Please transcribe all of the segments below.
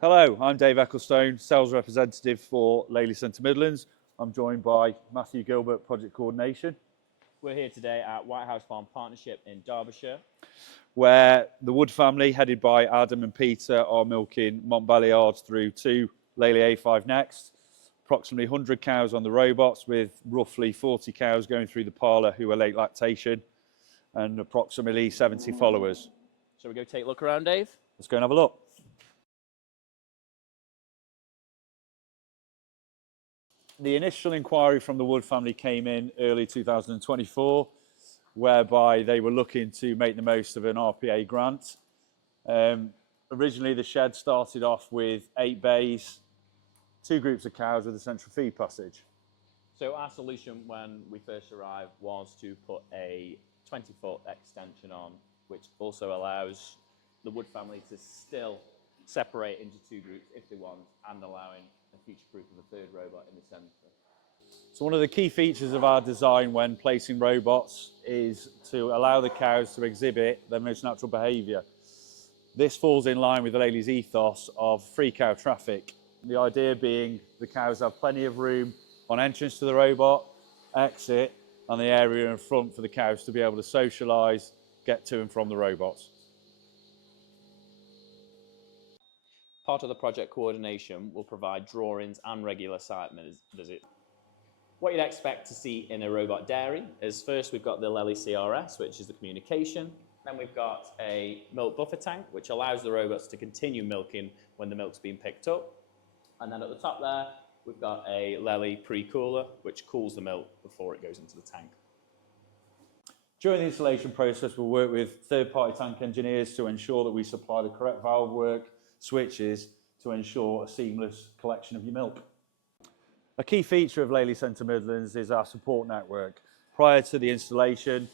Hello, I'm Dave Ecclestone, sales representative for Lely Centre Midlands. I'm joined by Matthew Gilbert, project coordination. We're here today at Whitehouse Farm Partnership in Derbyshire, where the Wood family, headed by Adam and Peter, are milking Montbeliard through two Lely A5 Next. Approximately 100 cows on the robots, with roughly 40 cows going through the parlour who are late lactation, and approximately 70 followers. Shall we go take a look around, Dave? Let's go and have a look. The initial inquiry from the Wood family came in early 2024, whereby they were looking to make the most of an RPA grant. Originally, the shed started off with 8 bays, 2 groups of cows with a central feed passage. So our solution when we first arrived was to put a 20-foot extension on, which also allows the Wood family to still separate into 2 groups if they want, and allowing a future proof of a 3rd robot in the centre. So one of the key features of our design when placing robots is to allow the cows to exhibit their most natural behaviour. This falls in line with the Lely's ethos of free cow traffic. The idea being the cows have plenty of room on entrance to the robot, exit, and the area in front for the cows to be able to socialise, get to and from the robots. Part of the project coordination will provide drawings and regular site visits. What you'd expect to see in a robot dairy is first we've got the Lely CRS, which is the communication. Then we've got a milk buffer tank, which allows the robots to continue milking when the milk's being picked up. And then at the top there, we've got a Lely pre-cooler, which cools the milk before it goes into the tank. During the installation process, we'll work with third-party tank engineers to ensure that we supply the correct valve work, switches, to ensure a seamless collection of your milk. A key feature of Lely Centre Midlands is our support network. Prior to the installation,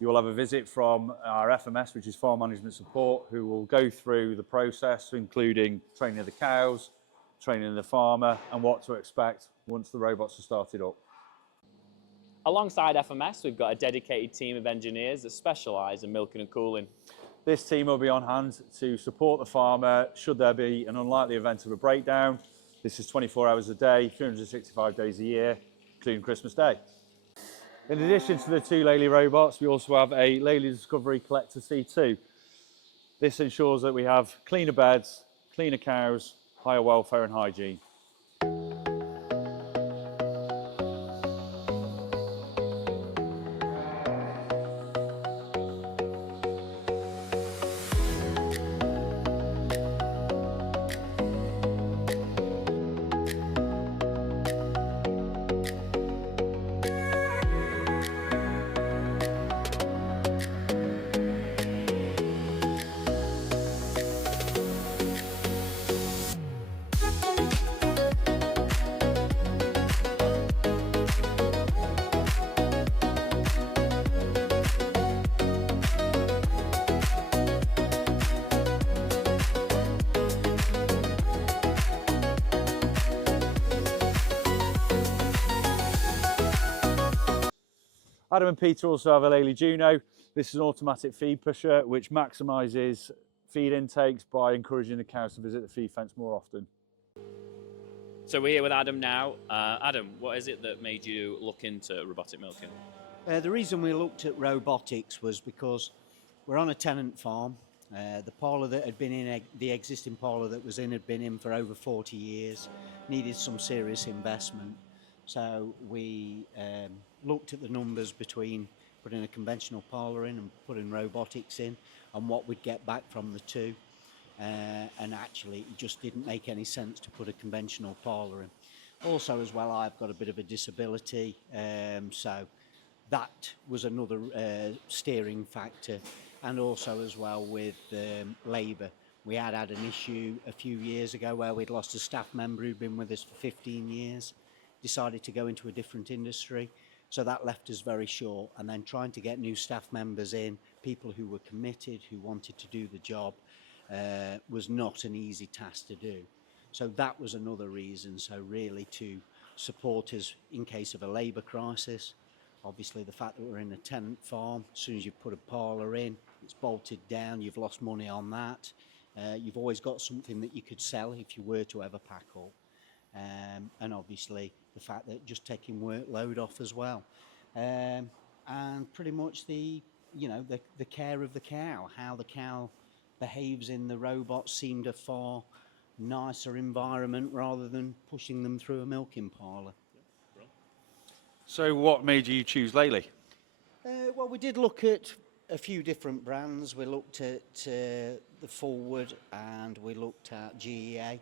you will have a visit from our FMS, which is Farm Management Support, who will go through the process, including training of the cows, training of the farmer, and what to expect once the robots are started up. Alongside FMS, we've got a dedicated team of engineers that specialise in milking and cooling. This team will be on hand to support the farmer should there be an unlikely event of a breakdown. This is 24 hours a day, 365 days a year, including Christmas Day. In addition to the 2 Lely robots, we also have a Lely Discovery Collector C2. This ensures that we have cleaner beds, cleaner cows, higher welfare and hygiene. Adam and Peter also have a Lely Juno. This is an automatic feed pusher which maximises feed intakes by encouraging the cows to visit the feed fence more often. So we're here with Adam now. Adam, what is it that made you look into robotic milking? The reason we looked at robotics was because we're on a tenant farm. The parlour that had been in, the existing parlour that was in had been in for over 40 years, needed some serious investment. So we looked at the numbers between putting a conventional parlour in and putting robotics in and what we'd get back from the two. And actually it just didn't make any sense to put a conventional parlour in. Also as well, I've got a bit of a disability, so that was another steering factor. And also as well with labour. We had an issue a few years ago where we'd lost a staff member who'd been with us for 15 years, decided to go into a different industry. So that left us very short, and then trying to get new staff members in, people who were committed, who wanted to do the job, was not an easy task to do. So that was another reason, so really to support us in case of a labour crisis. Obviously the fact that we're in a tenant farm, as soon as you put a parlour in, it's bolted down, you've lost money on that. You've always got something that you could sell if you were to ever pack up. And obviously the fact that just taking workload off as well. And pretty much the care of the cow, how the cow behaves in the robot seemed a far nicer environment rather than pushing them through a milking parlour. So what made you choose Lely? Well, we did look at a few different brands. We looked at the Forward and we looked at GEA.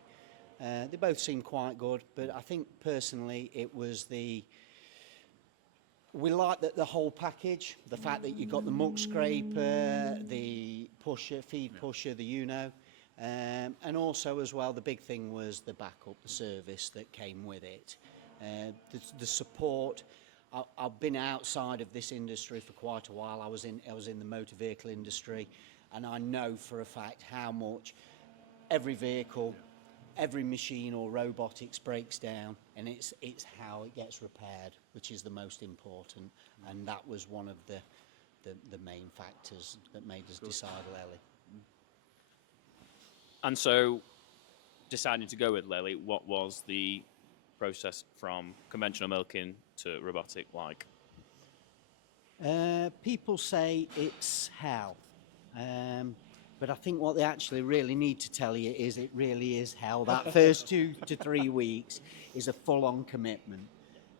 They both seemed quite good, but I think personally it was we liked the whole package. The fact that you got the muck scraper, the pusher, feed pusher, the Uno, and also as well the big thing was the backup, the service that came with it, the support. I've been outside of this industry for quite a while. I was in the motor vehicle industry, and I know for a fact how much every vehicle, every machine or robotics breaks down, and it's how it gets repaired, which is the most important, and that was one of the main factors that made us decide Lely. And so, deciding to go with Lely, what was the process from conventional milking to robotic like? People say it's hell, but I think what they actually really need to tell you is it really is hell. That first 2 to 3 weeks is a full-on commitment.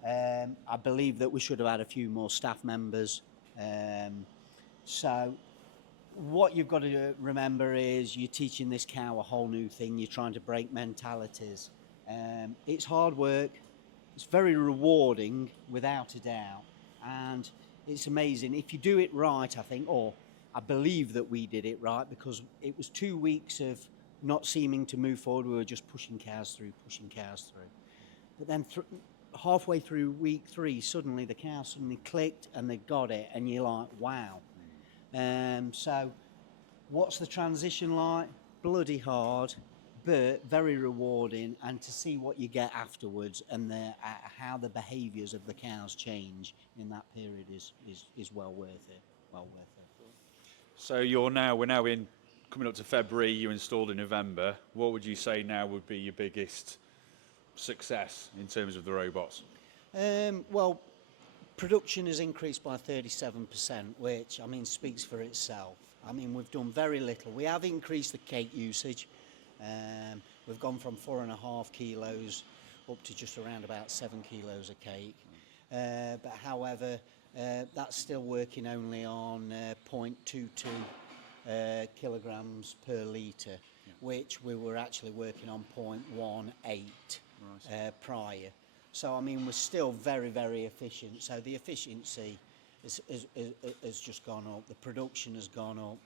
I believe that we should have had a few more staff members. So what you've got to remember is you're teaching this cow a whole new thing. You're trying to break mentalities. It's hard work. It's very rewarding, without a doubt. And it's amazing. If you do it right, I think, or I believe that we did it right, because it was 2 weeks of not seeming to move forward. We were just pushing cows through. But then halfway through week 3, suddenly the cow suddenly clicked and they got it, and you're like, wow. So what's the transition like? Bloody hard, but very rewarding, and to see what you get afterwards and how the behaviours of the cows change in that period is well worth it. Well worth it. So we're now in coming up to February. You installed in November. What would you say now would be your biggest success in terms of the robots? Well, production has increased by 37%, which I mean speaks for itself. I mean, we've done very little. We have increased the cake usage. We've gone from 4.5 kilos up to just around about 7 kilos a cake. But however, that's still working only on 0.22 kilograms per litre, which we were actually working on 0.18 prior. So I mean, we're still very, very efficient. So the efficiency has just gone up. The production has gone up.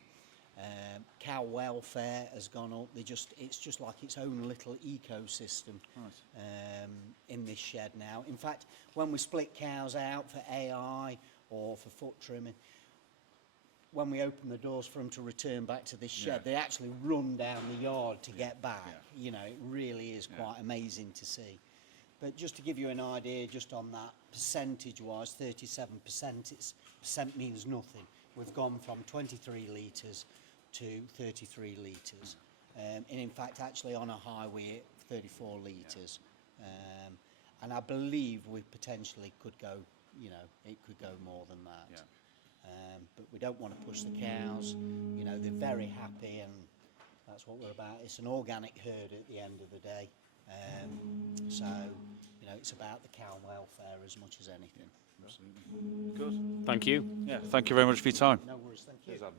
Cow welfare has gone up. It's just like its own little ecosystem in this shed now. In fact, when we split cows out for AI or for foot trimming, when we open the doors for them to return back to this shed, they actually run down the yard to get back. You know, it really is quite amazing to see. But just to give you an idea, just on that, percentage-wise, 37%, percent means nothing. We've gone from 23 litres to 33 litres. And in fact, actually on a highway, 34 litres. And I believe we potentially could go, you know, it could go more than that. But we don't want to push the cows. You know, they're very happy, and that's what we're about. It's an organic herd at the end of the day. So, you know, it's about the cow welfare as much as anything. Absolutely. Good. Thank you. Yeah, thank you very much for your time. No worries, thank you. Cheers, Adam.